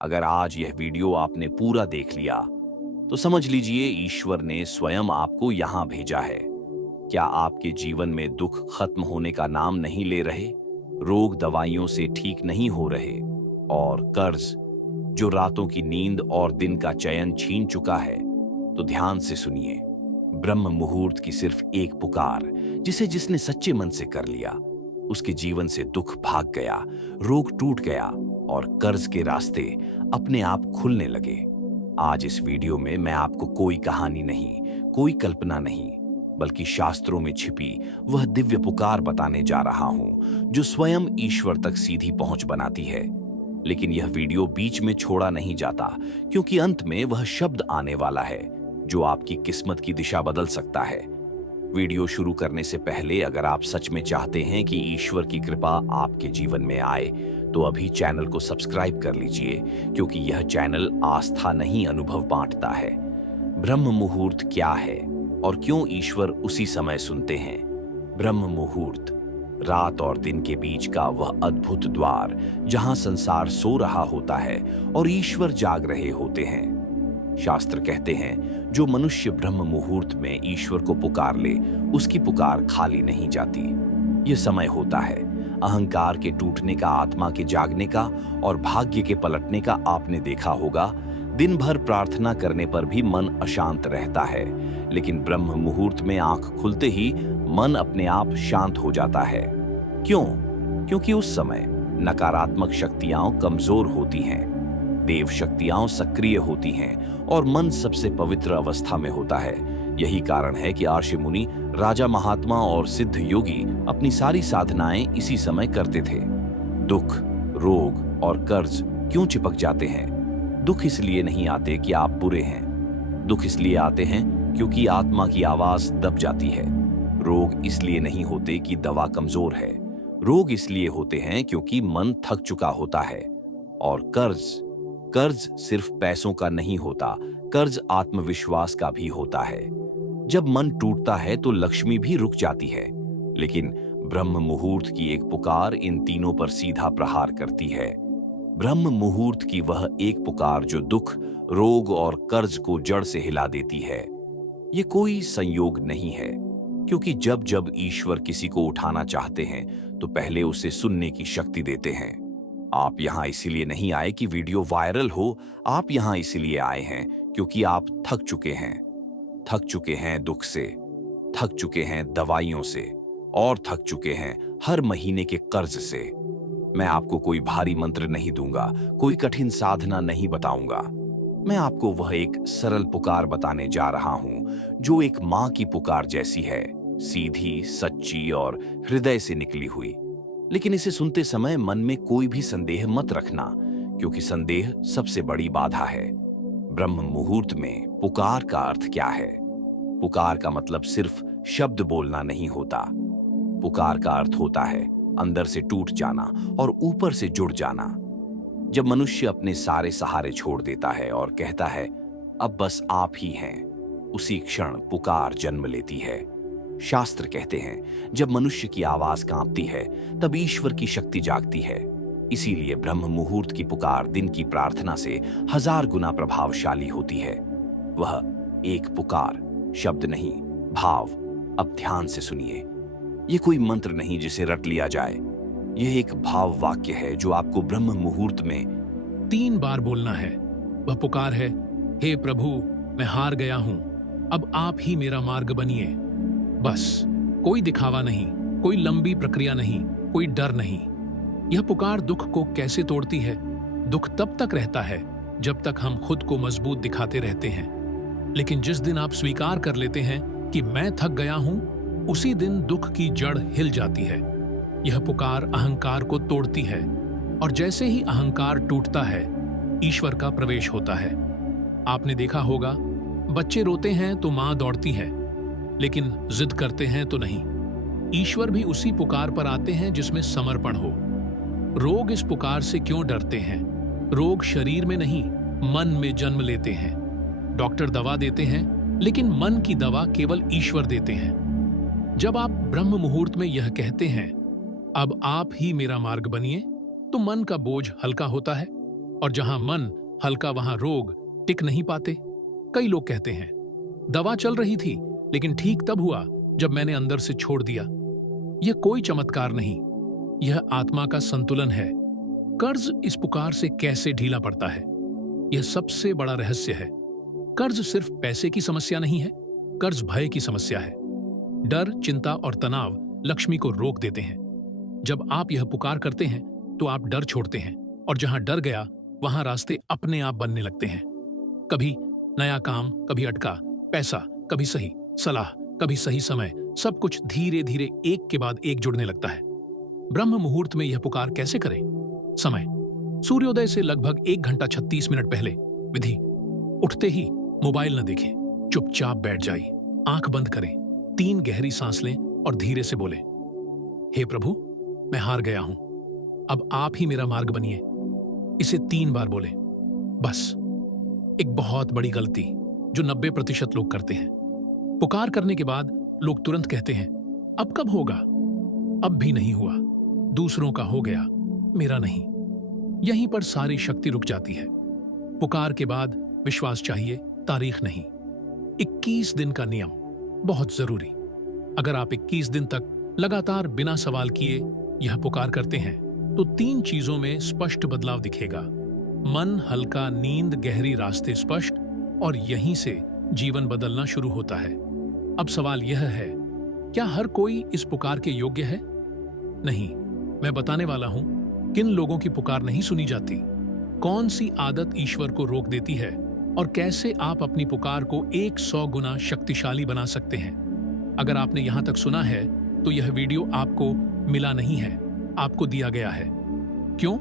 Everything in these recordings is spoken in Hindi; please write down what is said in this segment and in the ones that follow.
अगर आज यह वीडियो आपने पूरा देख लिया, तो समझ लीजिए ईश्वर ने स्वयं आपको यहाँ भेजा है। क्या आपके जीवन में दुख खत्म होने का नाम नहीं ले रहे, रोग दवाइयों से ठीक नहीं हो रहे, और कर्ज जो रातों की नींद और दिन का चयन छीन चुका है? तो ध्यान से सुनिए। ब्रह्म मुहूर्त की सिर्फ एक पुकार, जिसे जिसने सच्चे मन से कर लिया, उसके जीवन से दुख भाग गया, रोग टूट गया और कर्ज के रास्ते अपने आप खुलने लगे। आज इस वीडियो में मैं आपको कोई कहानी नहीं, कोई कल्पना नहीं, बल्कि शास्त्रों में छिपी वह दिव्य पुकार बताने जा रहा हूं, जो स्वयं ईश्वर तक सीधी पहुंच बनाती है। लेकिन यह वीडियो बीच में छोड़ा नहीं जाता, क्योंकि अंत में वह शब्द आने वाला है जो आपकी किस्मत की दिशा बदल सकता है। वीडियो शुरू करने से पहले अगर आप सच में चाहते हैं कि ईश्वर की कृपा आपके जीवन में आए, तो अभी चैनल को सब्सक्राइब कर लीजिए, क्योंकि यह चैनल आस्था नहीं, अनुभव बांटता है। ब्रह्म मुहूर्त क्या है और क्यों ईश्वर उसी समय सुनते हैं? ब्रह्म मुहूर्त रात और दिन के बीच का वह अद्भुत द्वार, जहां संसार सो रहा होता है और ईश्वर जाग रहे होते हैं। शास्त्र कहते हैं, जो मनुष्य ब्रह्म मुहूर्त में ईश्वर को पुकार ले, उसकी पुकार खाली नहीं जाती। यह समय होता है अहंकार के टूटने का, आत्मा के जागने का और भाग्य के पलटने का। आपने देखा होगा, दिन भर प्रार्थना करने पर भी मन अशांत रहता है, लेकिन ब्रह्म मुहूर्त में आंख खुलते ही मन अपने आप शांत हो जाता है। क्यों? क्योंकि उस समय नकारात्मक शक्तियां कमजोर होती हैं, देव शक्तियां सक्रिय होती हैं और मन सबसे पवित्र अवस्था में होता है। यही कारण है कि ऋषि मुनि, राजा महात्मा और सिद्ध योगी अपनी सारी साधनाएं इसी समय करते थे। दुख, रोग और कर्ज क्यों चिपक जाते हैं? दुख इसलिए नहीं आते कि आप बुरे हैं, दुख इसलिए आते हैं क्योंकि आत्मा की आवाज दब जाती है। रोग इसलिए नहीं होते कि दवा कमजोर है, रोग इसलिए होते हैं क्योंकि मन थक चुका होता है। और कर्ज सिर्फ पैसों का नहीं होता, कर्ज आत्मविश्वास का भी होता है। जब मन टूटता है तो लक्ष्मी भी रुक जाती है, लेकिन ब्रह्म मुहूर्त की एक पुकार इन तीनों पर सीधा प्रहार करती है। ब्रह्म मुहूर्त की वह एक पुकार जो दुख, रोग और कर्ज को जड़ से हिला देती है। ये कोई संयोग नहीं है, क्योंकि जब जब ईश्वर किसी को उठाना चाहते हैं, तो पहले उसे सुनने की शक्ति देते हैं। आप यहां इसीलिए नहीं आए कि वीडियो वायरल हो, आप यहां इसीलिए आए हैं क्योंकि आप थक चुके हैं दुख से, थक चुके हैं दवाइयों से, और थक चुके हैं हर महीने के कर्ज से। मैं आपको कोई भारी मंत्र नहीं दूंगा, कोई कठिन साधना नहीं बताऊंगा। मैं आपको वह एक सरल पुकार बताने जा रहा हूं, जो एक मां की पुकार जैसी है, सीधी, सच्ची और हृदय से निकली हुई। लेकिन इसे सुनते समय मन में कोई भी संदेह मत रखना, क्योंकि संदेह सबसे बड़ी बाधा है। ब्रह्म मुहूर्त में पुकार का अर्थ क्या है? पुकार का मतलब सिर्फ शब्द बोलना नहीं होता। पुकार का अर्थ होता है अंदर से टूट जाना और ऊपर से जुड़ जाना। जब मनुष्य अपने सारे सहारे छोड़ देता है और कहता है, अब बस आप ही हैं, उसी क्षण पुकार जन्म लेती है। शास्त्र कहते हैं, जब मनुष्य की आवाज कांपती है, तब ईश्वर की शक्ति जागती है। इसीलिए ब्रह्म मुहूर्त की पुकार दिन की प्रार्थना से 1000 गुना प्रभावशाली होती है। वह एक पुकार, शब्द नहीं, भाव। अब ध्यान से सुनिए। यह कोई मंत्र नहीं जिसे रट लिया जाए। यह एक भाव वाक्य है जो आपको ब्रह्म मुहूर्त में 3 बार बोलना है। वह पुकार है, हे प्रभु, मैं हार गया हूं, अब आप ही मेरा मार्ग बनिए। बस, कोई दिखावा नहीं, कोई लंबी प्रक्रिया नहीं, कोई डर नहीं। यह पुकार दुख को कैसे तोड़ती है? दुख तब तक रहता है जब तक हम खुद को मजबूत दिखाते रहते हैं, लेकिन जिस दिन आप स्वीकार कर लेते हैं कि मैं थक गया हूं, उसी दिन दुख की जड़ हिल जाती है। यह पुकार अहंकार को तोड़ती है, और जैसे ही अहंकार टूटता है, ईश्वर का प्रवेश होता है। आपने देखा होगा, बच्चे रोते हैं तो मां दौड़ती है, लेकिन जिद करते हैं तो नहीं। ईश्वर भी उसी पुकार पर आते हैं जिसमें समर्पण हो। रोग इस पुकार से क्यों डरते हैं? रोग शरीर में नहीं, मन में जन्म लेते हैं। डॉक्टर दवा देते हैं, लेकिन मन की दवा केवल ईश्वर देते हैं। जब आप ब्रह्म मुहूर्त में यह कहते हैं, अब आप ही मेरा मार्ग बनिए, तो मन का बोझ हल्का होता है। और जहां मन हल्का वहां रोग टिक नहीं पाते। कई लोग कहते हैं दवा चल रही थी, लेकिन ठीक तब हुआ जब मैंने अंदर से छोड़ दिया। यह कोई चमत्कार नहीं, यह आत्मा का संतुलन है। कर्ज इस पुकार से कैसे ढीला पड़ता है, यह सबसे बड़ा रहस्य है। कर्ज सिर्फ पैसे की समस्या नहीं है, कर्ज भय की समस्या है। डर, चिंता और तनाव लक्ष्मी को रोक देते हैं। जब आप यह पुकार करते हैं तो आप डर छोड़ते हैं, और जहां डर गया वहां रास्ते अपने आप बनने लगते हैं। कभी नया काम, कभी अटका पैसा, कभी सही सलाह, कभी सही समय, सब कुछ धीरे धीरे एक के बाद एक जुड़ने लगता है। ब्रह्म मुहूर्त में यह पुकार कैसे करें? समय सूर्योदय से लगभग 1 घंटा 36 मिनट पहले। विधि: उठते ही मोबाइल न देखें, चुपचाप बैठ जाइए, आंख बंद करें, 3 गहरी सांस लें और धीरे से बोलें, हे प्रभु, मैं हार गया हूं, अब आप ही मेरा मार्ग बनिए। इसे 3 बार बोलें। बस एक बहुत बड़ी गलती जो 90% लोग करते हैं। पुकार करने के बाद लोग तुरंत कहते हैं, अब कब होगा? अब भी नहीं हुआ, दूसरों का हो गया, मेरा नहीं। यहीं पर सारी शक्ति रुक जाती है। पुकार के बाद विश्वास चाहिए, तारीख नहीं। 21 दिन का नियम बहुत जरूरी। अगर आप 21 दिन तक लगातार बिना सवाल किए यह पुकार करते हैं तो 3 चीजों में स्पष्ट बदलाव दिखेगा। मन हल्का, नींद गहरी, रास्ते स्पष्ट, और यहीं से जीवन बदलना शुरू होता है। अब सवाल यह है, क्या हर कोई इस पुकार के योग्य है? नहीं। मैं बताने वाला हूं किन लोगों की पुकार नहीं सुनी जाती, कौन सी आदत ईश्वर को रोक देती है, और कैसे आप अपनी पुकार को 100 गुना शक्तिशाली बना सकते हैं। अगर आपने यहां तक सुना है तो यह वीडियो आपको मिला नहीं है, आपको दिया गया है। क्यों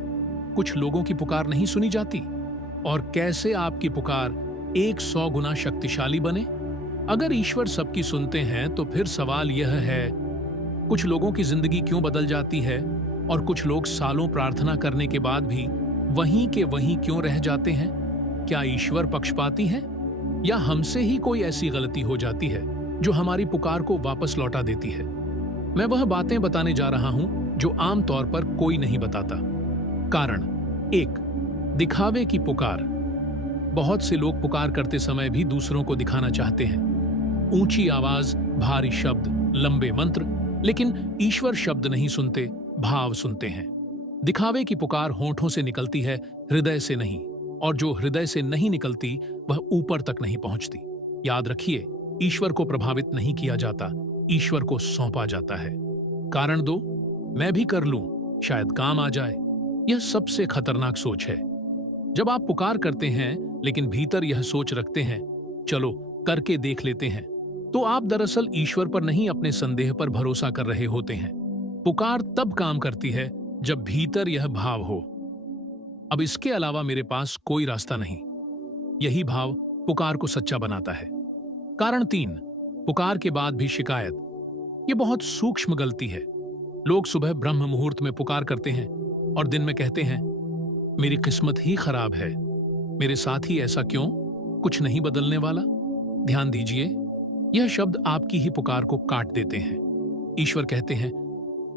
कुछ लोगों की पुकार नहीं सुनी जाती, और कैसे आपकी पुकार 100 गुना शक्तिशाली बने? अगर ईश्वर सबकी सुनते हैं तो फिर सवाल यह है, कुछ लोगों की जिंदगी क्यों बदल जाती है और कुछ लोग सालों प्रार्थना करने के बाद भी वहीं के वहीं क्यों रह जाते हैं? क्या ईश्वर पक्षपाती है, या हमसे ही कोई ऐसी गलती हो जाती है जो हमारी पुकार को वापस लौटा देती है? मैं वह बातें बताने जा रहा हूं जो आमतौर पर कोई नहीं बताता। कारण 1, दिखावे की पुकार। बहुत से लोग पुकार करते समय भी दूसरों को दिखाना चाहते हैं। ऊंची आवाज, भारी शब्द, लंबे मंत्र, लेकिन ईश्वर शब्द नहीं सुनते, भाव सुनते हैं। दिखावे की पुकार होंठों से निकलती है, हृदय से नहीं, और जो हृदय से नहीं निकलती वह ऊपर तक नहीं पहुंचती। याद रखिए, ईश्वर को प्रभावित नहीं किया जाता, ईश्वर को सौंपा जाता है। कारण 2, मैं भी कर लूं, शायद काम आ जाए। यह सबसे खतरनाक सोच है। जब आप पुकार करते हैं लेकिन भीतर यह सोच रखते हैं, चलो करके देख लेते हैं, तो आप दरअसल ईश्वर पर नहीं, अपने संदेह पर भरोसा कर रहे होते हैं। पुकार तब काम करती है जब भीतर यह भाव हो, अब इसके अलावा मेरे पास कोई रास्ता नहीं। यही भाव पुकार को सच्चा बनाता है। कारण 3, पुकार के बाद भी शिकायत। यह बहुत सूक्ष्म गलती है। लोग सुबह ब्रह्म मुहूर्त में पुकार करते हैं और दिन में कहते हैं, मेरी किस्मत ही खराब है, मेरे साथ ही ऐसा क्यों, कुछ नहीं बदलने वाला। ध्यान दीजिए, यह शब्द आपकी ही पुकार को काट देते हैं। ईश्वर कहते हैं,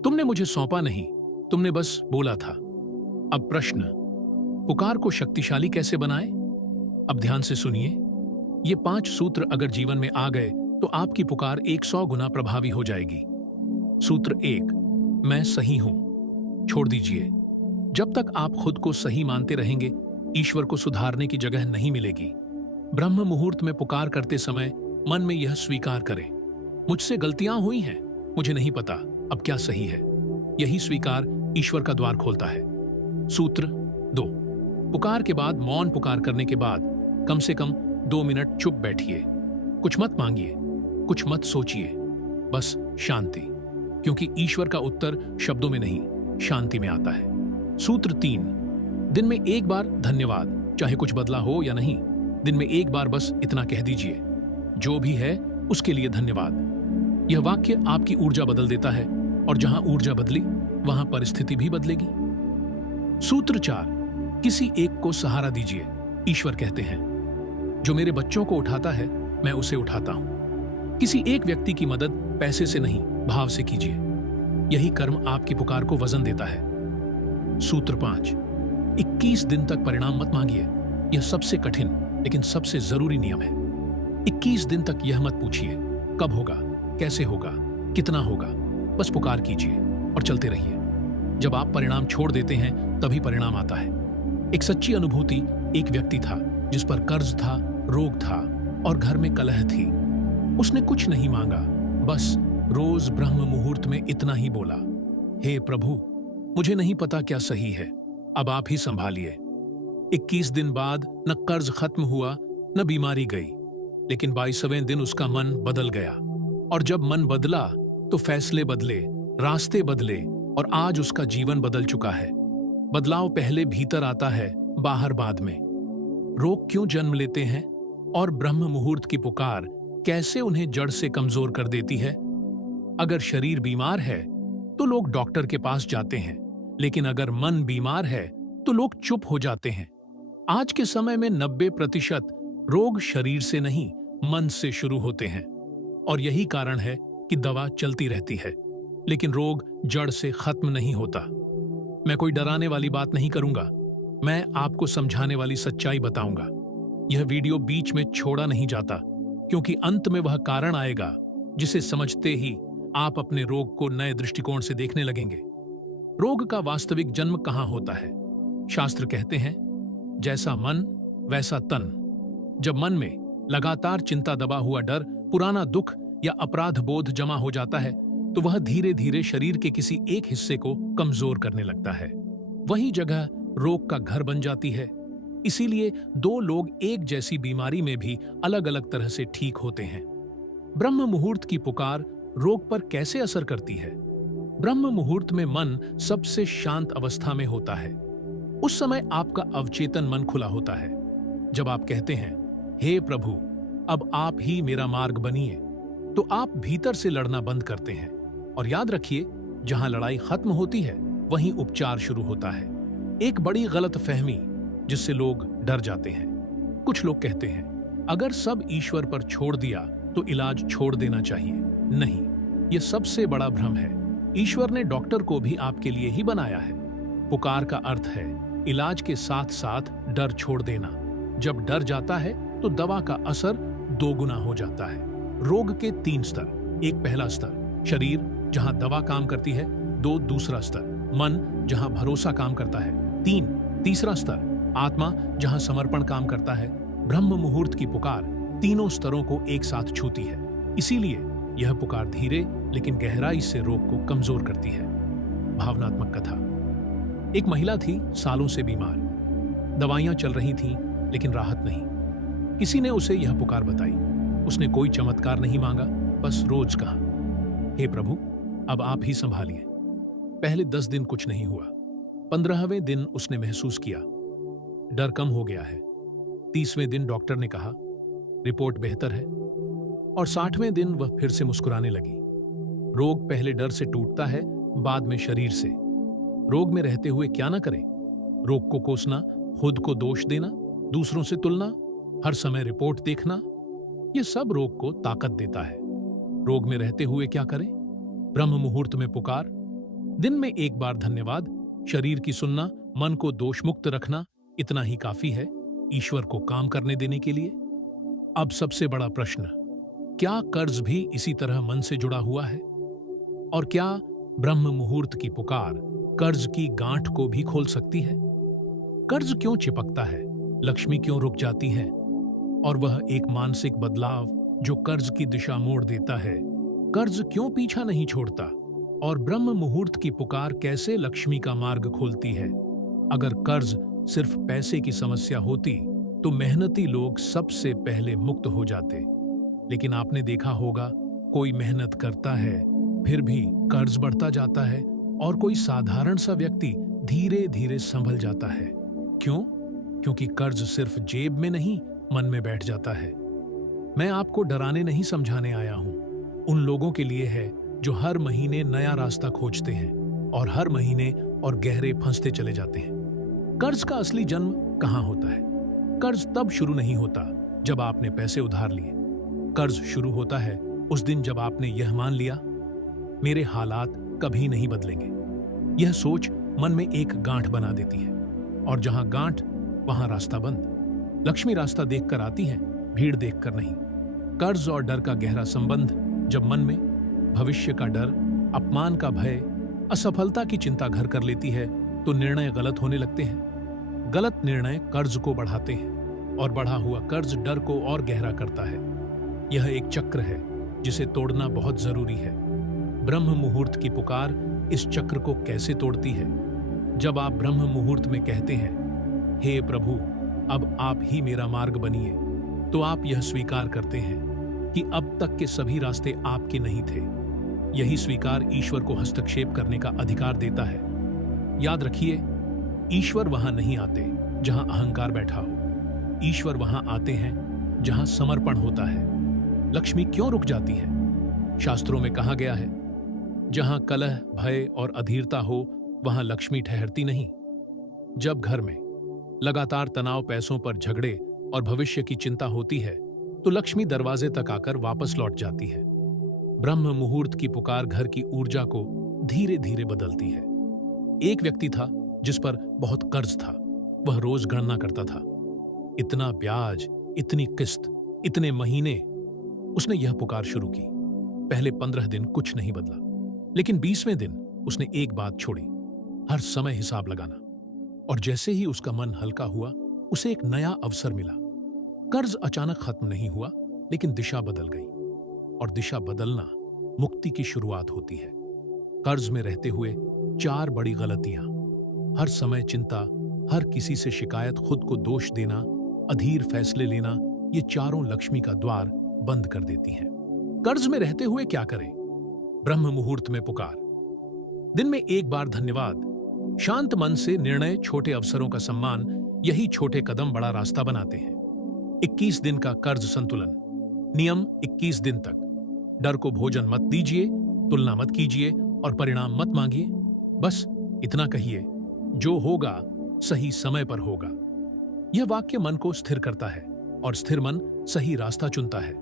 तुमने मुझे सौंपा नहीं, तुमने बस बोला था। अब प्रश्न, पुकार को शक्तिशाली कैसे बनाएं? अब ध्यान से सुनिए, ये 5 सूत्र अगर जीवन में आ गए तो आपकी पुकार 100 गुना प्रभावी हो जाएगी। सूत्र 1, मैं सही हूं। छोड़ दीजिए। जब तक आप खुद को सही मानते रहेंगे, ईश्वर को सुधारने की जगह नहीं मिलेगी। ब्रह्म मुहूर्त में पुकार करते समय मन में यह स्वीकार करें, मुझसे गलतियां हुई हैं, मुझे नहीं पता अब क्या सही है। यही स्वीकार ईश्वर का द्वार खोलता है। सूत्र 2, पुकार के बाद, मौन पुकार करने के बाद कम से कम 2 मिनट चुप बैठिए। कुछ मत मांगिए, कुछ मत सोचिए, बस शांति, क्योंकि ईश्वर का उत्तर शब्दों में नहीं, शांति में आता है। सूत्र 3, दिन में 1 बार धन्यवाद, चाहे कुछ बदला हो या नहीं, दिन में 1 बार बस इतना कह दीजिए, जो भी है उसके लिए धन्यवाद। यह वाक्य आपकी ऊर्जा बदल देता है, और जहां ऊर्जा बदली वहां परिस्थिति भी बदलेगी। सूत्र 4, किसी एक को सहारा दीजिए। ईश्वर कहते हैं, जो मेरे बच्चों को उठाता है मैं उसे उठाता हूं। किसी एक व्यक्ति की मदद पैसे से नहीं, भाव से कीजिए। यही कर्म आपकी पुकार को वजन देता है। सूत्र 5, 21 दिन तक परिणाम मत मांगिए। यह सबसे कठिन लेकिन सबसे जरूरी नियम है। 21 दिन तक यह मत पूछिए कब होगा, कैसे होगा, कितना होगा। बस पुकार कीजिए और चलते रहिए। जब आप परिणाम छोड़ देते हैं तभी परिणाम आता है। एक सच्ची अनुभूति एक व्यक्ति था जिस पर कर्ज था, रोग था और घर में कलह थी। उसने कुछ नहीं मांगा, बस रोज ब्रह्म मुहूर्त में इतना ही बोला, हे प्रभु, मुझे नहीं पता क्या सही है, अब आप ही संभालिए। 21 दिन बाद न कर्ज खत्म हुआ न बीमारी गई, लेकिन 22वें दिन उसका मन बदल गया। और जब मन बदला तो फैसले बदले, रास्ते बदले और आज उसका जीवन बदल चुका है। बदलाव पहले भीतर आता है, बाहर बाद में। रोग क्यों जन्म लेते हैं और ब्रह्म मुहूर्त की पुकार कैसे उन्हें जड़ से कमजोर कर देती है? अगर शरीर बीमार है तो लोग डॉक्टर के पास जाते हैं, लेकिन अगर मन बीमार है तो लोग चुप हो जाते हैं। आज के समय में 90% रोग शरीर से नहीं, मन से शुरू होते हैं। और यही कारण है कि दवा चलती रहती है, लेकिन रोग जड़ से खत्म नहीं होता। मैं कोई डराने वाली बात नहीं करूंगा, मैं आपको समझाने वाली सच्चाई बताऊंगा। यह वीडियो बीच में छोड़ा नहीं जाता, क्योंकि अंत में वह कारण आएगा जिसे समझते ही आप अपने रोग को नए दृष्टिकोण से देखने लगेंगे। रोग का वास्तविक जन्म कहां होता है? शास्त्र कहते हैं, जैसा मन वैसा तन। जब मन में लगातार चिंता दबा हुआ डर, पुराना दुख या अपराध बोध जमा हो जाता है तो वह धीरे धीरे शरीर के किसी एक हिस्से को कमजोर करने लगता है। वही जगह रोग का घर बन जाती है। इसीलिए दो लोग एक जैसी बीमारी में भी अलग अलग तरह से ठीक होते हैं। ब्रह्म मुहूर्त की पुकार रोग पर कैसे असर करती है? ब्रह्म मुहूर्त में मन सबसे शांत अवस्था में होता है। उस समय आपका अवचेतन मन खुला होता है। जब आप कहते हैं, हे प्रभु, अब आप ही मेरा मार्ग बनिए, तो आप भीतर से लड़ना बंद करते हैं। और याद रखिए, जहां लड़ाई खत्म होती है वहीं उपचार शुरू होता है। एक बड़ी गलतफहमी जिससे लोग डर जाते हैं। कुछ लोग कहते हैं, अगर सब ईश्वर पर छोड़ दिया तो इलाज छोड़ देना चाहिए। नहीं, यह सबसे बड़ा भ्रम है। ईश्वर ने डॉक्टर को भी आपके लिए ही बनाया है। पुकार का अर्थ है इलाज के साथ साथ डर छोड़ देना। जब डर जाता है तो दवा का असर दोगुना हो जाता है। रोग के 3 स्तर। एक पहला स्तर, शरीर जहां दवा काम करती है। 2 दूसरा स्तर, मन जहां भरोसा काम करता है। 3 तीसरा स्तर, आत्मा जहां समर्पण काम करता है। ब्रह्म मुहूर्त की पुकार तीनों स्तरों को एक साथ छूती है। इसीलिए यह पुकार धीरे लेकिन गहराई से रोग को कमजोर करती है। भावनात्मक कथा। एक महिला थी, सालों से बीमार। दवाइयां चल रही थीं, लेकिन राहत नहीं। किसी ने उसे यह पुकार बताई। उसने कोई चमत्कार नहीं मांगा, बस रोज कहा, हे प्रभु, अब आप ही संभालिए। पहले 10 दिन कुछ नहीं हुआ। 15वें दिन उसने महसूस किया डर कम हो गया है। 30वें दिन डॉक्टर ने कहा रिपोर्ट बेहतर है। और 60वें दिन वह फिर से मुस्कुराने लगी। रोग पहले डर से टूटता है, बाद में शरीर से। रोग में रहते हुए क्या ना करें? रोग को कोसना, खुद को दोष देना, दूसरों से तुलना, हर समय रिपोर्ट देखना, यह सब रोग को ताकत देता है। रोग में रहते हुए क्या करें? ब्रह्म मुहूर्त में पुकार, दिन में एक बार धन्यवाद, शरीर की सुनना, मन को दोष मुक्त रखना, इतना ही काफी है ईश्वर को काम करने देने के लिए। अब सबसे बड़ा प्रश्न, क्या कर्ज भी इसी तरह मन से जुड़ा हुआ है? और क्या ब्रह्म मुहूर्त की पुकार कर्ज की गांठ को भी खोल सकती है? कर्ज क्यों चिपकता है? लक्ष्मी क्यों रुक जाती है? और वह एक मानसिक बदलाव जो कर्ज की दिशा मोड़ देता है, कर्ज क्यों पीछा नहीं छोड़ता? और ब्रह्म मुहूर्त की पुकार कैसे लक्ष्मी का मार्ग खोलती है? अगर कर्ज सिर्फ पैसे की समस्या होती तो मेहनती लोग सबसे पहले मुक्त हो जाते। लेकिन आपने देखा होगा, कोई मेहनत करता है फिर भी कर्ज बढ़ता जाता है, और कोई साधारण सा व्यक्ति धीरे धीरे संभल जाता है। क्यों? क्योंकि कर्ज सिर्फ जेब में नहीं, मन में बैठ जाता है। मैं आपको डराने नहीं समझाने आया हूं। उन लोगों के लिए है जो हर महीने नया रास्ता खोजते हैं और हर महीने और गहरे फंसते चले जाते हैं। कर्ज का असली जन्म कहां होता है? कर्ज तब शुरू नहीं होता जब आपने पैसे उधार लिए। कर्ज शुरू होता है उस दिन जब आपने यह मान लिया, मेरे हालात कभी नहीं बदलेंगे। यह सोच मन में एक गांठ बना देती है और जहां गांठ वहां रास्ता बंद। लक्ष्मी रास्ता देखकर आती हैं, भीड़ देखकर नहीं। कर्ज और डर का गहरा संबंध। जब मन में भविष्य का डर, अपमान का भय, असफलता की चिंता घर कर लेती है तो निर्णय गलत होने लगते हैं। गलत निर्णय कर्ज को बढ़ाते हैं और बढ़ा हुआ कर्ज डर को और गहरा करता है। यह एक चक्र है जिसे तोड़ना बहुत जरूरी है। ब्रह्म मुहूर्त की पुकार इस चक्र को कैसे तोड़ती है? जब आप ब्रह्म मुहूर्त में कहते हैं, हे प्रभु, अब आप ही मेरा मार्ग बनिए, तो आप यह स्वीकार करते हैं कि अब तक के सभी रास्ते आपके नहीं थे। यही स्वीकार ईश्वर को हस्तक्षेप करने का अधिकार देता है। याद रखिए, ईश्वर वहां नहीं आते जहां अहंकार बैठा हो। ईश्वर वहां आते हैं जहां समर्पण होता है। लक्ष्मी क्यों रुक जाती है? शास्त्रों में कहा गया है, जहां कलह, भय और अधीरता हो वहां लक्ष्मी ठहरती नहीं। जब घर में लगातार तनाव, पैसों पर झगड़े और भविष्य की चिंता होती है तो लक्ष्मी दरवाजे तक आकर वापस लौट जाती है। ब्रह्म मुहूर्त की पुकार घर की ऊर्जा को धीरे धीरे बदलती है। एक व्यक्ति था जिस पर बहुत कर्ज था। वह रोज गणना करता था, इतना ब्याज, इतनी किस्त, इतने महीने। उसने यह पुकार शुरू की। पहले 15 दिन कुछ नहीं बदला, लेकिन 20वें दिन उसने एक बात छोड़ी, हर समय हिसाब लगाना। और जैसे ही उसका मन हल्का हुआ, उसे एक नया अवसर मिला। कर्ज अचानक खत्म नहीं हुआ, लेकिन दिशा बदल गई। और दिशा बदलना मुक्ति की शुरुआत होती है। कर्ज में रहते हुए 4 बड़ी गलतियां: हर समय चिंता, हर किसी से शिकायत, खुद को दोष देना, अधीर फैसले लेना, ये चारों लक्ष्मी का द्वार बंद कर देती हैं। कर्ज में रहते हुए क्या करें? ब्रह्म मुहूर्त में पुकार। दिन में एक बार धन्यवाद, शांत मन से निर्णय, छोटे अवसरों का सम्मान, यही छोटे कदम बड़ा रास्ता बनाते हैं। 21 दिन का कर्ज संतुलन। नियम: 21 दिन तक डर को भोजन मत दीजिए, तुलना मत कीजिए और परिणाम मत मांगिए। बस इतना कहिए, जो होगा सही समय पर होगा। यह वाक्य मन को स्थिर करता है और स्थिर मन सही रास्ता चुनता है।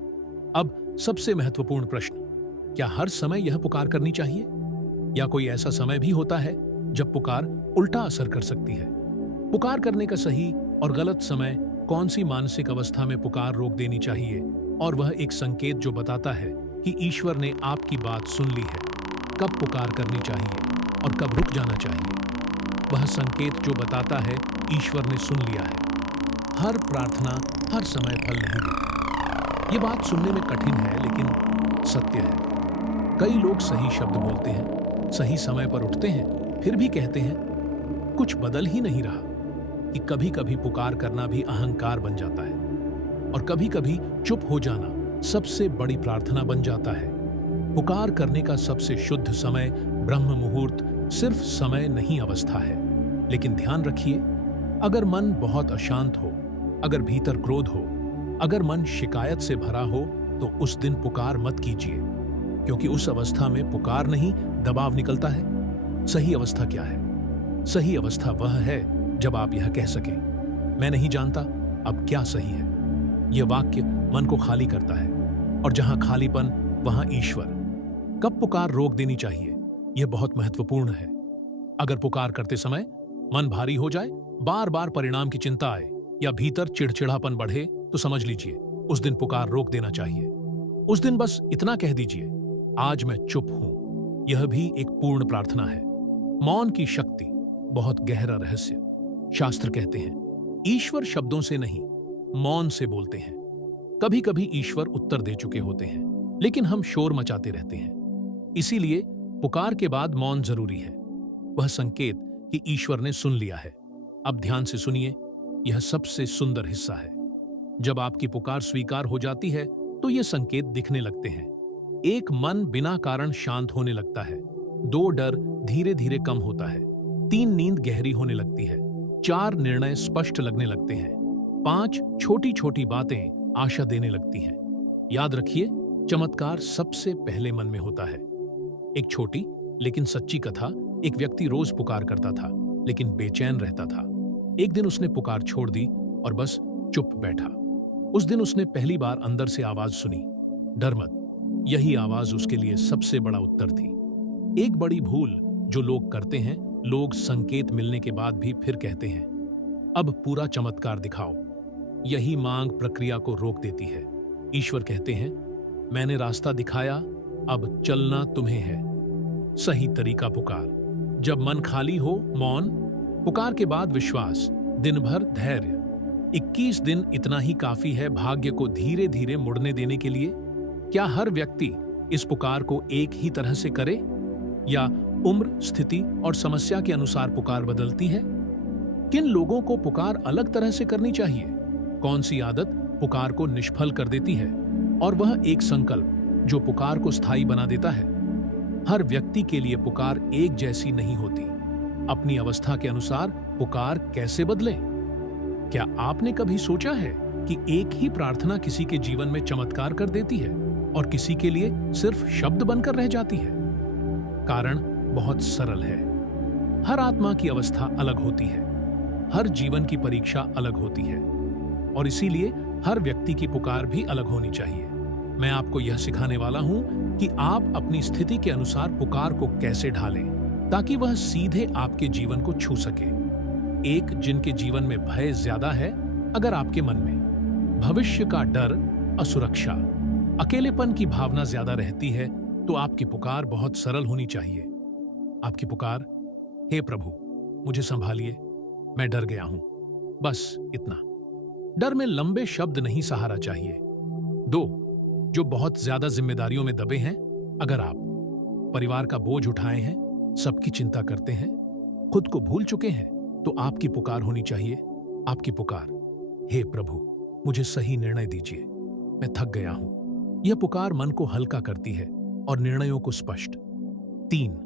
अब सबसे महत्वपूर्ण प्रश्न, क्या हर समय यह पुकार करनी चाहिए, या कोई ऐसा समय भी होता है जब पुकार उल्टा असर कर सकती है? पुकार करने का सही और गलत समय, कौन सी मानसिक अवस्था में पुकार रोक देनी चाहिए, और वह एक संकेत जो बताता है कि ईश्वर ने आपकी बात सुन ली है। कब पुकार करनी चाहिए और कब रुक जाना चाहिए, वह संकेत जो बताता है ईश्वर ने सुन लिया है। हर प्रार्थना हर समय फल नहीं देती। ये बात सुनने में कठिन है, लेकिन सत्य है। कई लोग सही शब्द बोलते हैं, सही समय पर उठते हैं, फिर भी कहते हैं कुछ बदल ही नहीं रहा। कि कभी कभी पुकार करना भी अहंकार बन जाता है, और कभी कभी चुप हो जाना सबसे बड़ी प्रार्थना बन जाता है। पुकार करने का सबसे शुद्ध समय ब्रह्म मुहूर्त सिर्फ समय नहीं, अवस्था है। लेकिन ध्यान रखिए, अगर मन बहुत अशांत हो, अगर भीतर क्रोध हो, अगर मन शिकायत से भरा हो, तो उस दिन पुकार मत कीजिए, क्योंकि उस अवस्था में पुकार नहीं, दबाव निकलता है। सही अवस्था क्या है? सही अवस्था वह है जब आप यह कह सकें, मैं नहीं जानता अब क्या सही है। यह वाक्य मन को खाली करता है, और जहां खालीपन वहां ईश्वर। कब पुकार रोक देनी चाहिए, यह बहुत महत्वपूर्ण है। अगर पुकार करते समय मन भारी हो जाए, बार बार परिणाम की चिंता आए, या भीतर चिड़चिड़ापन बढ़े, तो समझ लीजिए उस दिन पुकार रोक देना चाहिए। उस दिन बस इतना कह दीजिए, आज मैं चुप हूं। यह भी एक पूर्ण प्रार्थना है। मौन की शक्ति बहुत गहरा रहस्य। शास्त्र कहते हैं ईश्वर शब्दों से नहीं, मौन से बोलते हैं। कभी कभी ईश्वर उत्तर दे चुके होते हैं, लेकिन हम शोर मचाते रहते हैं। इसीलिए पुकार के बाद मौन जरूरी है। वह संकेत कि ईश्वर ने सुन लिया है। अब ध्यान से सुनिए, यह सबसे सुंदर हिस्सा है। जब आपकी पुकार स्वीकार हो जाती है तो ये संकेत दिखने लगते हैं। एक, मन बिना कारण शांत होने लगता है। 2, डर धीरे धीरे कम होता है। 3, नींद गहरी होने लगती है। 4, निर्णय स्पष्ट लगने लगते हैं। 5, छोटी छोटी बातें आशा देने लगती हैं। याद रखिए, चमत्कार सबसे पहले मन में होता है। एक छोटी लेकिन सच्ची कथा। एक व्यक्ति रोज पुकार करता था, लेकिन बेचैन रहता था। एक दिन उसने पुकार छोड़ दी और बस चुप बैठा। उस दिन उसने पहली बार अंदर से आवाज सुनी, डर मत। यही आवाज उसके लिए सबसे बड़ा उत्तर थी। एक बड़ी भूल जो लोग करते हैं, लोग संकेत मिलने के बाद भी फिर कहते हैं अब पूरा चमत्कार दिखाओ। यही मांग प्रक्रिया को रोक देती है। ईश्वर कहते हैं, मैंने रास्ता दिखाया, अब चलना तुम्हें है। सही तरीका पुकार। जब मन खाली हो, मौन। पुकार के बाद विश्वास, दिन भर धैर्य। 21 दिन इतना ही काफी है भाग्य को धीरे धीरे मुड़ने देने के लिए। क्या हर व्यक्ति इस पुकार को एक ही तरह से करे, या उम्र, स्थिति और समस्या के अनुसार पुकार बदलती है? किन लोगों को पुकार अलग तरह से करनी चाहिए? कौन सी आदत पुकार को निष्फल कर देती है? और वह एक संकल्प जो पुकार को स्थायी बना देता है। हर व्यक्ति के लिए पुकार एक जैसी नहीं होती। अपनी अवस्था के अनुसार पुकार कैसे बदलें? क्या आपने कभी सोचा है कि एक ही प्रार्थना किसी के जीवन में चमत्कार कर देती है और किसी के लिए सिर्फ शब्द बनकर रह जाती है? कारण बहुत सरल है। हर आत्मा की अवस्था अलग होती है, हर जीवन की परीक्षा अलग होती है, और इसीलिए हर व्यक्ति की पुकार भी अलग होनी चाहिए। मैं आपको यह सिखाने वाला हूं कि आप अपनी स्थिति के अनुसार पुकार को कैसे ढालें ताकि वह सीधे आपके जीवन को छू सके। एक, जिनके जीवन में भय ज्यादा है, अगर आपके मन में भविष्य का डर, असुरक्षा, अकेलेपन की भावना ज्यादा रहती है तो आपकी पुकार बहुत सरल होनी चाहिए। आपकी पुकार, हे प्रभु मुझे संभालिए, मैं डर गया हूं, बस इतना। डर में लंबे शब्द नहीं सहारा चाहिए। 2, जो बहुत ज्यादा जिम्मेदारियों में दबे हैं, अगर आप परिवार का बोझ उठाए हैं, सबकी चिंता करते हैं, खुद को भूल चुके हैं, तो आपकी पुकार होनी चाहिए। आपकी पुकार, हे प्रभु मुझे सही निर्णय दीजिए, मैं थक गया हूं। यह पुकार मन को हल्का करती है और निर्णयों को स्पष्ट। 3,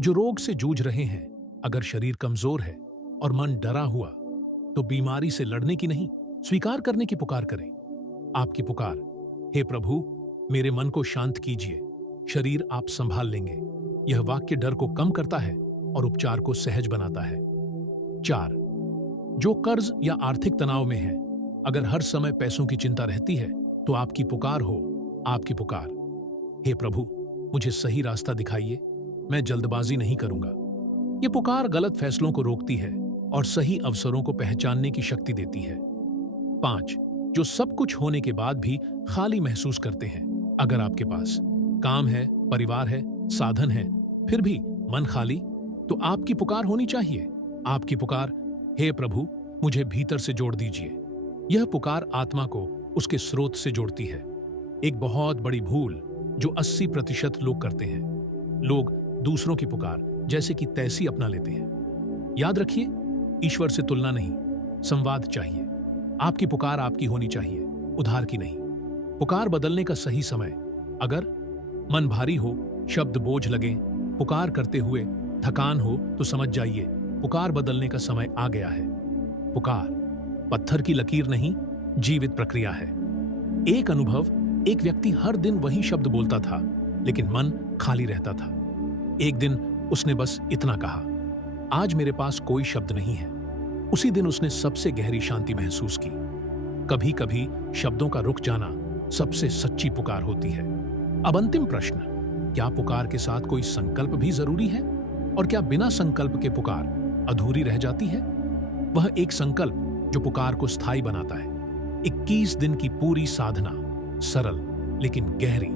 जो रोग से जूझ रहे हैं, अगर शरीर कमजोर है और मन डरा हुआ, तो बीमारी से लड़ने की नहीं, स्वीकार करने की पुकार करें। आपकी पुकार, हे प्रभु मेरे मन को शांत कीजिए, शरीर आप संभाल लेंगे। यह वाक्य डर को कम करता है और उपचार को सहज बनाता है। 4, जो कर्ज या आर्थिक तनाव में है, अगर हर समय पैसों की चिंता रहती है, तो आपकी पुकार हो, आपकी पुकार, हे प्रभु मुझे सही रास्ता दिखाइए, मैं जल्दबाजी नहीं करूंगा। यह पुकार गलत फैसलों को रोकती है और सही अवसरों को पहचानने की शक्ति देती है। 5, जो सब कुछ होने के बाद भी खाली महसूस करते हैं, अगर आपके पास काम है, परिवार है, साधन है, फिर भी मन खाली, तो आपकी पुकार होनी चाहिए। आपकी पुकार, हे प्रभु मुझे भीतर से जोड़ दीजिए। यह पुकार आत्मा को उसके स्रोत से जोड़ती है। एक बहुत बड़ी भूल जो 80% लोग करते हैं, लोग दूसरों की पुकार जैसे कि तैसी अपना लेते हैं। याद रखिए, ईश्वर से तुलना नहीं, संवाद चाहिए। आपकी पुकार आपकी होनी चाहिए, उधार की नहीं। पुकार बदलने का सही समय, अगर मन भारी हो, शब्द बोझ लगे, पुकार करते हुए थकान हो, तो समझ जाइए पुकार बदलने का समय आ गया है। पुकार पत्थर की लकीर नहीं, जीवित प्रक्रिया है। एक अनुभव, एक व्यक्ति हर दिन वही शब्द बोलता था, लेकिन मन खाली रहता था। एक दिन उसने बस इतना कहा, आज मेरे पास कोई शब्द नहीं है। उसी दिन उसने सबसे गहरी शांति महसूस की। कभी कभी शब्दों का रुक जाना सबसे सच्ची पुकार होती है। अब अंतिम प्रश्न, क्या पुकार के साथ कोई संकल्प भी जरूरी है? और क्या बिना संकल्प के पुकार अधूरी रह जाती है? वह एक संकल्प जो पुकार को स्थायी बनाता है। 21 दिन की पूरी साधना, सरल लेकिन गहरी,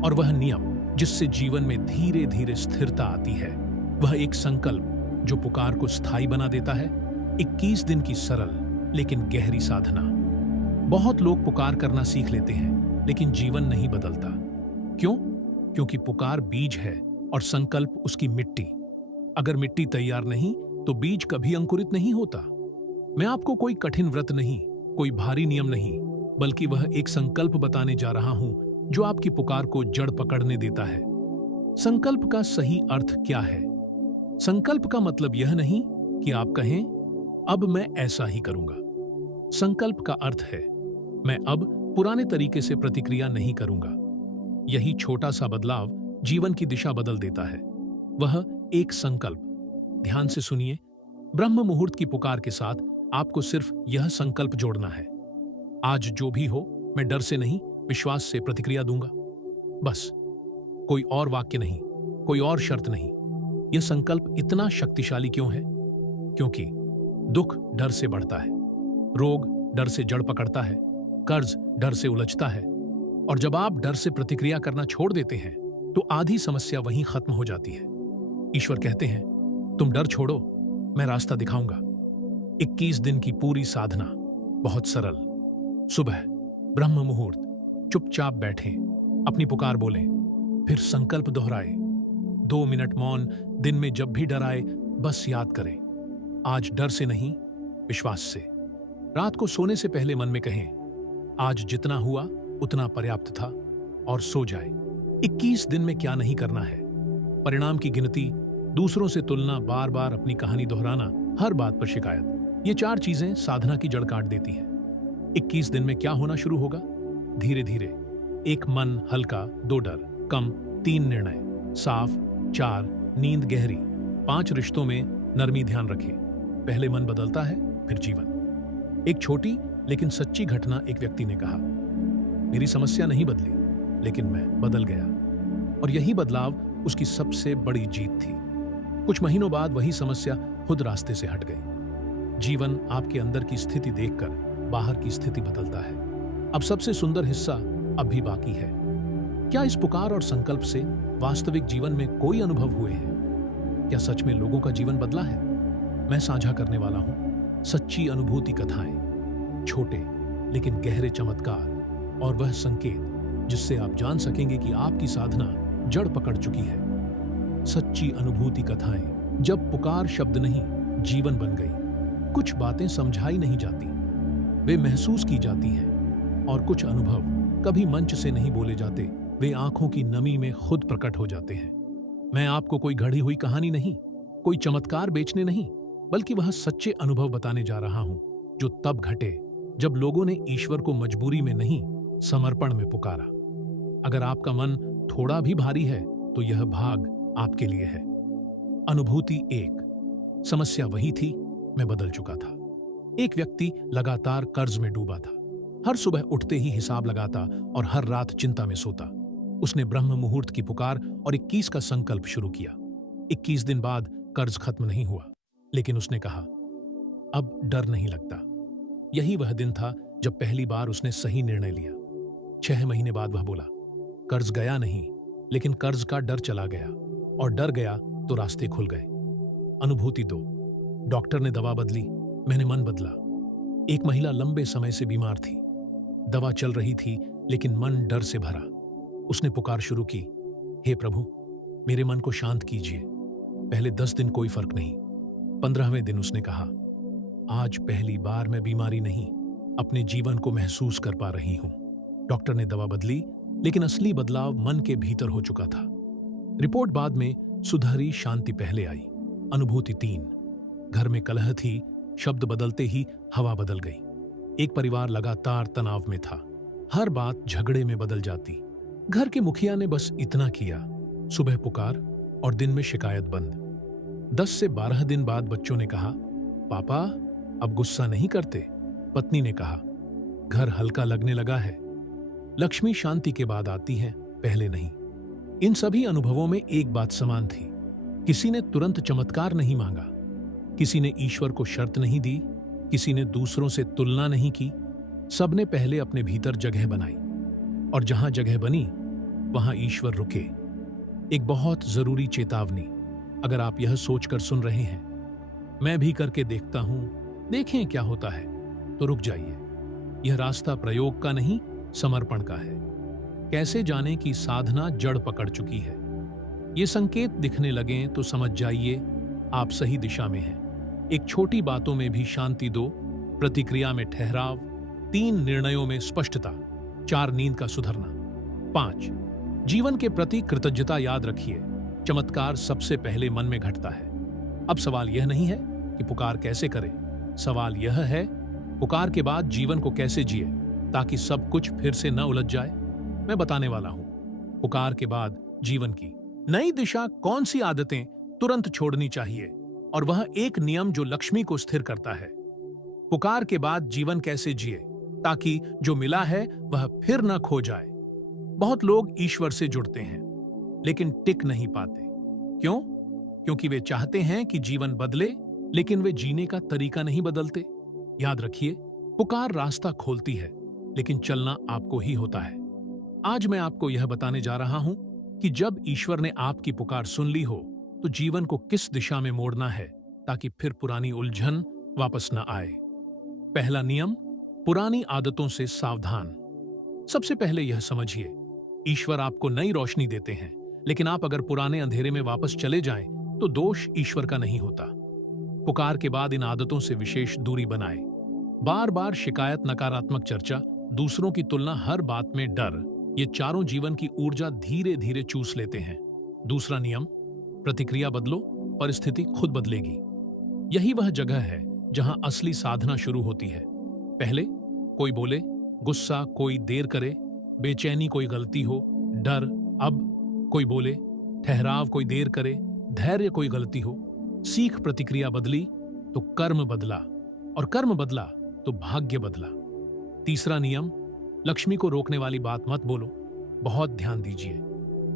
और वह नियम जिससे जीवन में धीरे धीरे स्थिरता आती है। वह एक संकल्प जो पुकार को स्थायी बना देता है। 21 दिन की सरल लेकिन गहरी साधना। बहुत लोग पुकार करना सीख लेते हैं, लेकिन जीवन नहीं बदलता। क्यों? क्योंकि पुकार बीज है और संकल्प उसकी मिट्टी। अगर मिट्टी तैयार नहीं तो बीज कभी अंकुरित नहीं होता। मैं आपको कोई कठिन व्रत नहीं, कोई भारी नियम नहीं, बल्कि वह एक संकल्प बताने जा रहा हूं जो आपकी पुकार को जड़ पकड़ने देता है। संकल्प का सही अर्थ क्या है? संकल्प का मतलब यह नहीं कि आप कहें अब मैं ऐसा ही करूंगा। संकल्प का अर्थ है मैं अब पुराने तरीके से प्रतिक्रिया नहीं करूंगा। यही छोटा सा बदलाव जीवन की दिशा बदल देता है। वह एक संकल्प, ध्यान से सुनिए, ब्रह्म मुहूर्त की पुकार के साथ आपको सिर्फ यह संकल्प जोड़ना है, आज जो भी हो मैं डर से नहीं, विश्वास से प्रतिक्रिया दूंगा। बस, कोई और वाक्य नहीं, कोई और शर्त नहीं। यह संकल्प इतना शक्तिशाली क्यों है? क्योंकि दुख डर से बढ़ता है, रोग डर से जड़ पकड़ता है, कर्ज डर से उलझता है। और जब आप डर से प्रतिक्रिया करना छोड़ देते हैं तो आधी समस्या वहीं खत्म हो जाती है। ईश्वर कहते हैं, तुम डर छोड़ो, मैं रास्ता दिखाऊंगा। 21 दिन की पूरी साधना, बहुत सरल। सुबह ब्रह्म मुहूर्त, चुपचाप बैठें, अपनी पुकार बोलें, फिर संकल्प दोहराएं। 2 मिनट मौन, दिन में जब भी डर आए बस याद करें, आज डर से नहीं, विश्वास से। रात को सोने से पहले मन में कहें, आज जितना हुआ उतना पर्याप्त था, और सो जाए। 21 दिन में क्या नहीं करना है? परिणाम की गिनती, दूसरों से तुलना, बार बार अपनी कहानी दोहराना, हर बात पर शिकायत, ये 4 चीजें साधना की जड़ काट देती हैं। 21 दिन में क्या होना शुरू होगा? धीरे धीरे 1 मन हल्का, 2 डर कम, 3 निर्णय साफ, 4 नींद गहरी, 5 रिश्तों में नरमी ध्यान रखें। पहले मन बदलता है, फिर जीवन। एक छोटी लेकिन सच्ची घटना, एक व्यक्ति ने कहा, मेरी समस्या नहीं बदली, लेकिन मैं बदल गया। और यही बदलाव उसकी सबसे बड़ी जीत थी। कुछ महीनों बाद वही समस्या खुद रास्ते से हट गई। जीवन आपके अंदर की स्थिति देखकर बाहर की स्थिति बदलता है। अब सबसे सुंदर हिस्सा अब भी बाकी है। क्या इस पुकार और संकल्प से वास्तविक जीवन में कोई अनुभव हुए हैं? क्या सच में लोगों का जीवन बदला है? मैं साझा करने वाला हूं सच्ची अनुभूति कथाएं, छोटे लेकिन गहरे चमत्कार, और वह संकेत जिससे आप जान सकेंगे कि आपकी साधना जड़ पकड़ चुकी है। सच्ची अनुभूति कथाएं, जब पुकार शब्द नहीं जीवन बन गई। कुछ बातें समझाई नहीं जाती, वे महसूस की जाती हैं। और कुछ अनुभव कभी मंच से नहीं बोले जाते, वे आंखों की नमी में खुद प्रकट हो जाते हैं। मैं आपको कोई घड़ी हुई कहानी नहीं, कोई चमत्कार बेचने नहीं, बल्कि वह सच्चे अनुभव बताने जा रहा हूं जो तब घटे जब लोगों ने ईश्वर को मजबूरी में नहीं, समर्पण में पुकारा। अगर आपका मन थोड़ा भी भारी है तो यह भाग आपके लिए है। अनुभूति 1। समस्या वही थी, मैं बदल चुका था। एक व्यक्ति लगातार कर्ज में डूबा था। हर सुबह उठते ही हिसाब लगाता और हर रात चिंता में सोता। उसने ब्रह्म मुहूर्त की पुकार और 21 का संकल्प शुरू किया। 21 दिन बाद कर्ज खत्म नहीं हुआ, लेकिन उसने कहा, अब डर नहीं लगता। यही वह दिन था जब पहली बार उसने सही निर्णय लिया। 6 महीने बाद वह बोला, कर्ज गया नहीं, लेकिन कर्ज का डर चला गया, और डर गया तो रास्ते खुल गए। अनुभूति 2। डॉक्टर ने दवा बदली, मैंने मन बदला। एक महिला लंबे समय से बीमार थी। दवा चल रही थी, लेकिन मन डर से भरा। उसने पुकार शुरू की, हे प्रभु, मेरे मन को शांत कीजिए। पहले 10 दिन कोई फर्क नहीं। 15वें दिन उसने कहा, आज पहली बार मैं बीमारी नहीं, अपने जीवन को महसूस कर पा रही हूं। डॉक्टर ने दवा बदली, लेकिन असली बदलाव मन के भीतर हो चुका था। रिपोर्ट बाद में सुधरी, शांति पहले आई। अनुभूति 3। घर में कलह थी, शब्द बदलते ही हवा बदल गई। एक परिवार लगातार तनाव में था, हर बात झगड़े में बदल जाती। घर के मुखिया ने बस इतना किया, सुबह पुकार और दिन में शिकायत बंद। 10 से 12 दिन बाद बच्चों ने कहा, पापा अब गुस्सा नहीं करते। पत्नी ने कहा, घर हल्का लगने लगा है। लक्ष्मी शांति के बाद आती है, पहले नहीं। इन सभी अनुभवों में एक बात समान थी, किसी ने तुरंत चमत्कार नहीं मांगा, किसी ने ईश्वर को शर्त नहीं दी, किसी ने दूसरों से तुलना नहीं की। सबने पहले अपने भीतर जगह बनाई, और जहां जगह बनी वहां ईश्वर रुके। एक बहुत जरूरी चेतावनी, अगर आप यह सोचकर सुन रहे हैं, मैं भी करके देखता हूं, देखें क्या होता है, तो रुक जाइए। यह रास्ता प्रयोग का नहीं, समर्पण का है। कैसे जाने कि साधना जड़ पकड़ चुकी है? ये संकेत दिखने लगें तो समझ जाइए आप सही दिशा में हैं। एक छोटी बातों में भी शांति दो, प्रतिक्रिया में ठहराव, 3 निर्णयों में स्पष्टता, 4 नींद का सुधरना, 5 जीवन के प्रति कृतज्ञता। याद रखिए, चमत्कार सबसे पहले मन में घटता है। अब सवाल यह नहीं है कि पुकार कैसे करें, सवाल यह है पुकार के बाद जीवन को कैसे जिए, ताकि सब कुछ फिर से न उलझ जाए। मैं बताने वाला हूं पुकार के बाद जीवन की नई दिशा, कौन सी आदतें तुरंत छोड़नी चाहिए, और वह एक नियम जो लक्ष्मी को स्थिर करता है। पुकार के बाद जीवन कैसे जिए ताकि जो मिला है वह फिर न खो जाए। बहुत लोग ईश्वर से जुड़ते हैं लेकिन टिक नहीं पाते। क्यों? क्योंकि वे चाहते हैं कि जीवन बदले, लेकिन वे जीने का तरीका नहीं बदलते। याद रखिए, पुकार रास्ता खोलती है, लेकिन चलना आपको ही होता है। आज मैं आपको यह बताने जा रहा हूं कि जब ईश्वर ने आपकी पुकार सुन ली हो तो जीवन को किस दिशा में मोड़ना है ताकि फिर पुरानी उलझन वापस न आए। पहला नियम, पुरानी आदतों से सावधान। सबसे पहले यह समझिए, ईश्वर आपको नई रोशनी देते हैं, लेकिन आप अगर पुराने अंधेरे में वापस चले जाएं तो दोष ईश्वर का नहीं होता। पुकार के बाद इन आदतों से विशेष दूरी बनाए। बार बार शिकायत, नकारात्मक चर्चा, दूसरों की तुलना, हर बात में डर, ये चारों जीवन की ऊर्जा धीरे धीरे चूस लेते हैं। दूसरा नियम, प्रतिक्रिया बदलो, परिस्थिति खुद बदलेगी। यही वह जगह है जहां असली साधना शुरू होती है। पहले कोई बोले, गुस्सा, कोई देर करे, बेचैनी, कोई गलती हो, डर। अब कोई बोले, ठहराव, कोई देर करे, धैर्य, कोई गलती हो। सीख प्रतिक्रिया बदली तो कर्म बदला, और कर्म बदला तो भाग्य बदला। तीसरा नियम, लक्ष्मी को रोकने वाली बात मत बोलो। बहुत ध्यान दीजिए,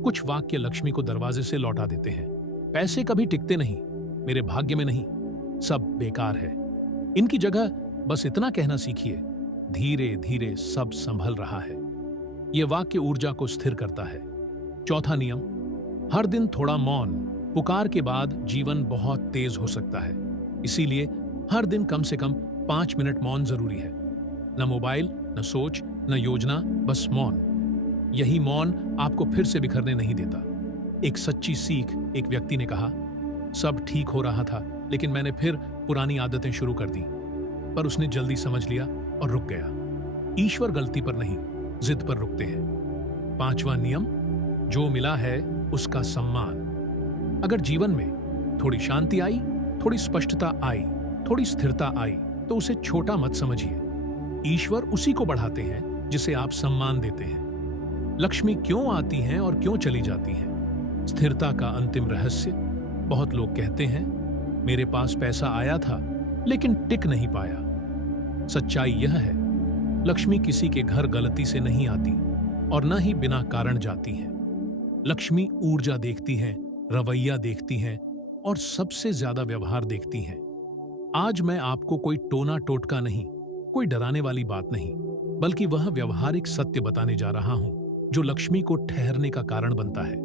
कुछ वाक्य लक्ष्मी को दरवाजे से लौटा देते हैं। पैसे कभी टिकते नहीं, मेरे भाग्य में नहीं, सब बेकार है। इनकी जगह बस इतना कहना सीखिए, धीरे धीरे सब संभल रहा है। यह वाक्य ऊर्जा को स्थिर करता है। चौथा नियम, हर दिन थोड़ा मौन। पुकार के बाद जीवन बहुत तेज हो सकता है, इसीलिए हर दिन कम से कम 5 मिनट मौन जरूरी है। न मोबाइल, न सोच, न योजना, बस मौन। यही मौन आपको फिर से बिखरने नहीं देता। एक सच्ची सीख, एक व्यक्ति ने कहा, सब ठीक हो रहा था लेकिन मैंने फिर पुरानी आदतें शुरू कर दी। पर उसने जल्दी समझ लिया और रुक गया। ईश्वर गलती पर नहीं, जिद पर रुकते हैं। पांचवा नियम, जो मिला है उसका सम्मान। अगर जीवन में थोड़ी शांति आई, थोड़ी स्पष्टता आई, थोड़ी स्थिरता आई, तो उसे छोटा मत समझिए। ईश्वर उसी को बढ़ाते हैं जिसे आप सम्मान देते हैं। लक्ष्मी क्यों आती हैं और क्यों चली जाती हैं? स्थिरता का अंतिम रहस्य। बहुत लोग कहते हैं, मेरे पास पैसा आया था लेकिन टिक नहीं पाया। सच्चाई यह है, लक्ष्मी किसी के घर गलती से नहीं आती और न ही बिना कारण जाती है। लक्ष्मी ऊर्जा देखती हैं, रवैया देखती हैं और सबसे ज्यादा व्यवहार देखती हैं। आज मैं आपको कोई टोना टोटका नहीं, कोई डराने वाली बात नहीं, बल्कि वह व्यवहारिक सत्य बताने जा रहा हूं जो लक्ष्मी को ठहरने का कारण बनता है।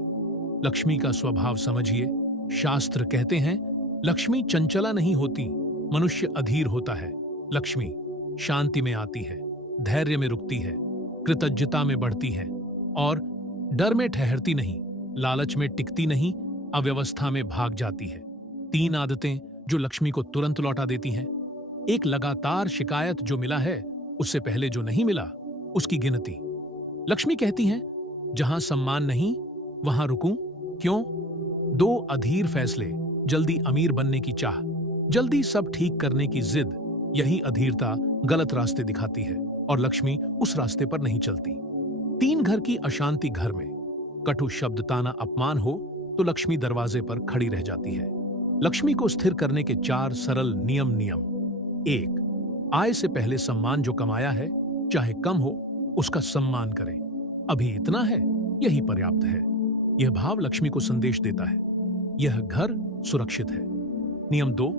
लक्ष्मी का स्वभाव समझिए। शास्त्र कहते हैं, लक्ष्मी चंचला नहीं होती, मनुष्य अधीर होता है। लक्ष्मी शांति में आती है, धैर्य में रुकती है, कृतज्ञता में बढ़ती है और डर में ठहरती नहीं, लालच में टिकती नहीं, अव्यवस्था में भाग जाती है। 3 आदतें जो लक्ष्मी को तुरंत लौटा देती हैं। एक लगातार शिकायत, जो मिला है उससे पहले जो नहीं मिला उसकी गिनती। लक्ष्मी कहती हैं, जहां सम्मान नहीं वहां रुकूं क्यों? 2 अधीर फैसले, जल्दी अमीर बनने की चाह, जल्दी सब ठीक करने की जिद। यही अधीरता गलत रास्ते दिखाती है और लक्ष्मी उस रास्ते पर नहीं चलती। 3 घर की अशांति घर में, कटु शब्द, ताना, अपमान हो तो लक्ष्मी दरवाजे पर खड़ी रह जाती है। लक्ष्मी को स्थिर करने के 4 सरल नियम। 1, आय से पहले सम्मान जो कमाया है, चाहे कम हो, उसका सम्मान करें। अभी इतना है, यही पर्याप्त है। यह भाव लक्ष्मी को संदेश देता है, यह घर सुरक्षित है। नियम 2,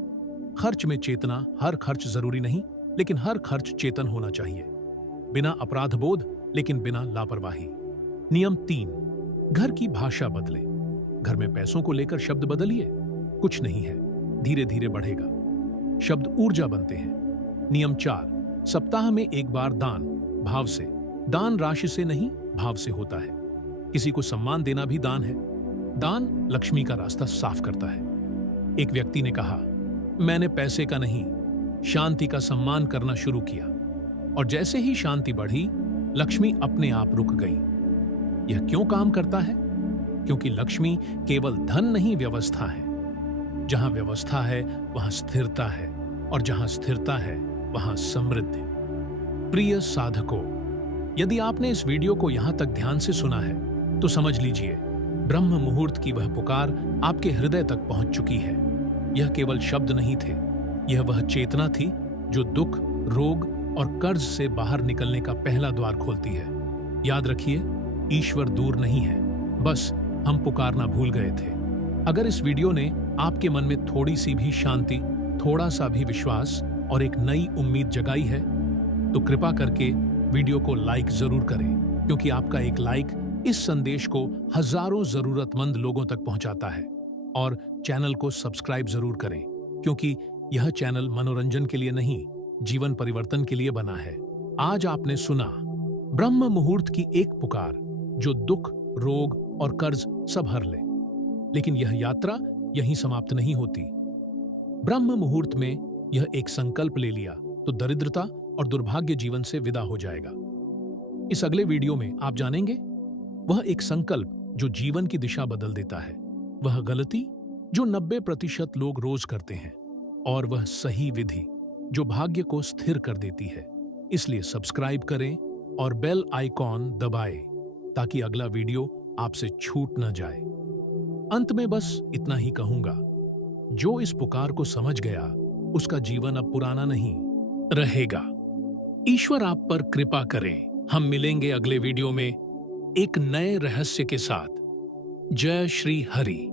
खर्च में चेतना। हर खर्च जरूरी नहीं, लेकिन हर खर्च चेतन होना चाहिए, बिना अपराध बोध लेकिन बिना लापरवाही। नियम 3, घर की भाषा बदले। घर में पैसों को लेकर शब्द बदलिए, कुछ नहीं है, धीरे धीरे बढ़ेगा। शब्द ऊर्जा बनते हैं। नियम 4, सप्ताह में 1 बार दान, भाव से। दान राशि से नहीं, भाव से होता है। किसी को सम्मान देना भी दान है। दान लक्ष्मी का रास्ता साफ करता है। एक व्यक्ति ने कहा, मैंने पैसे का नहीं, शांति का सम्मान करना शुरू किया, और जैसे ही शांति बढ़ी, लक्ष्मी अपने आप रुक गई। यह क्यों काम करता है? क्योंकि लक्ष्मी केवल धन नहीं, व्यवस्था है। जहां व्यवस्था है वहां स्थिरता है, और जहां स्थिरता है वहां समृद्धि। प्रिय साधकों, यदि आपने इस वीडियो को यहां तक ध्यान से सुना है तो समझ लीजिए, ब्रह्म मुहूर्त की वह पुकार आपके हृदय तक पहुंच चुकी है। यह केवल शब्द नहीं थे, यह वह चेतना थी जो दुख, रोग और कर्ज से बाहर निकलने का पहला द्वार खोलती है। याद रखिए, ईश्वर दूर नहीं है, बस हम पुकारना भूल गए थे। अगर इस वीडियो ने आपके मन में थोड़ी सी भी शांति, थोड़ा सा भी विश्वास और एक नई उम्मीद जगाई है, तो कृपा करके वीडियो को लाइक जरूर करें, क्योंकि आपका एक लाइक इस संदेश को हजारों जरूरतमंद लोगों तक पहुंचाता है। और चैनल को सब्सक्राइब जरूर करें, क्योंकि यह चैनल मनोरंजन के लिए नहीं, जीवन परिवर्तन के लिए बना है। आज आपने सुना ब्रह्म मुहूर्त की एक पुकार जो दुख, रोग और कर्ज सब हर ले। लेकिन यह यात्रा यहीं समाप्त नहीं होती। ब्रह्म मुहूर्त में यह एक संकल्प ले लिया तो दरिद्रता और दुर्भाग्य जीवन से विदा हो जाएगा। इस अगले वीडियो में आप जानेंगे वह एक संकल्प जो जीवन की दिशा बदल देता है, वह गलती जो 90% लोग रोज करते हैं, और वह सही विधि जो भाग्य को स्थिर कर देती है। इसलिए सब्सक्राइब करें और बेल आइकॉन दबाएं ताकि अगला वीडियो आपसे छूट न जाए। अंत में बस इतना ही कहूंगा, जो इस पुकार को समझ गया उसका जीवन अब पुराना नहीं रहेगा। ईश्वर आप पर कृपा करें। हम मिलेंगे अगले वीडियो में एक नए रहस्य के साथ। जय श्री हरि।